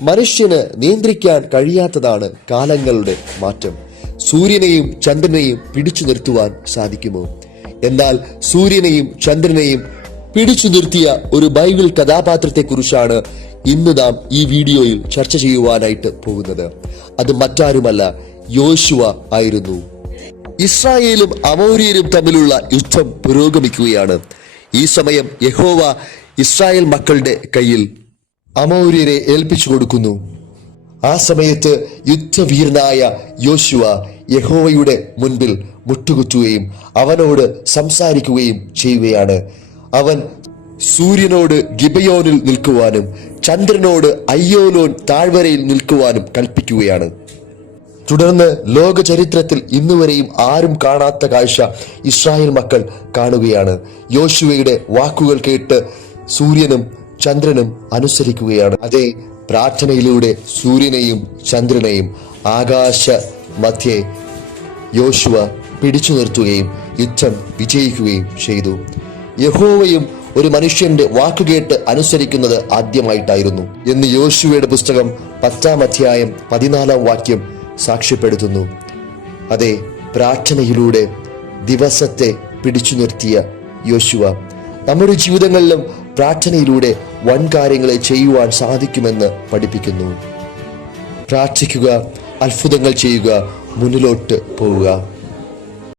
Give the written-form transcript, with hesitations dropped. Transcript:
മനുഷ്യന് നിയന്ത്രിക്കാൻ കഴിയാത്തതാണ് കാലങ്ങളുടെ മാറ്റം. സൂര്യനെയും ചന്ദ്രനെയും പിടിച്ചു നിർത്തുവാൻ സാധിക്കുമോ? എന്നാൽ സൂര്യനെയും ചന്ദ്രനെയും പിടിച്ചു നിർത്തിയ ഒരു ബൈബിൾ കഥാപാത്രത്തെ കുറിച്ചാണ് ഇന്ന് നാം ഈ വീഡിയോയിൽ ചർച്ച ചെയ്യുവാനായിട്ട് പോകുന്നത്. അത് മറ്റാരുമല്ല, യോശുവ ആയിരുന്നു. ഇസ്രായേലും അമോര്യരും തമ്മിലുള്ള യുദ്ധം പുരോഗമിക്കുകയാണ്. ഈ സമയം യഹോവ ഇസ്രായേൽ മക്കളുടെ കയ്യിൽ അമോര്യരെ ഏൽപ്പിച്ചു കൊടുക്കുന്നു. ആ സമയത്ത് യുദ്ധവീരനായ യോശുവ യഹോവയുടെ മുൻപിൽ മുട്ടുകുത്തുകയും അവനോട് സംസാരിക്കുകയും ചെയ്യുകയാണ്. അവൻ സൂര്യനോട് ഗിബയോനിൽ നിൽക്കുവാനും ചന്ദ്രനോട് അയ്യോലോൻ താഴ്വരയിൽ നിൽക്കുവാനും കൽപ്പിക്കുകയാണ്. തുടർന്ന് ലോക ചരിത്രത്തിൽ ഇന്നുവരെയും ആരും കാണാത്ത കാഴ്ച ഇസ്രായേൽ മക്കൾ കാണുകയാണ്. യോശുവയുടെ വാക്കുകൾ കേട്ട് സൂര്യനും ചന്ദ്രനും അനുസരിക്കുകയാണ്. അതേ, പ്രാർത്ഥനയിലൂടെ സൂര്യനെയും ചന്ദ്രനെയും ആകാശ മധ്യേ യോശുവ പിടിച്ചു നിർത്തുകയും യുദ്ധം വിജയിക്കുകയും ചെയ്തു. യഹോവയും ഒരു മനുഷ്യന്റെ വാക്കുകേട്ട് അനുസരിക്കുന്നത് ആദ്യമായിട്ടായിരുന്നു എന്ന് യോശുവയുടെ പുസ്തകം 10-ാം അധ്യായം 14-ാം വാക്യം സാക്ഷ്യപ്പെടുത്തുന്നു. അതെ, പ്രാർത്ഥനയിലൂടെ ദിവസത്തെ പിടിച്ചു നിർത്തിയ യോശുവ നമ്മുടെ ജീവിതങ്ങളിലും പ്രാർത്ഥനയിലൂടെ വൻ കാര്യങ്ങളെ ചെയ്യുവാൻ സാധിക്കുമെന്ന് പഠിപ്പിക്കുന്നു. പ്രാർത്ഥിക്കുക, അത്ഭുതങ്ങൾ ചെയ്യുക, മുന്നിലോട്ട് പോവുക.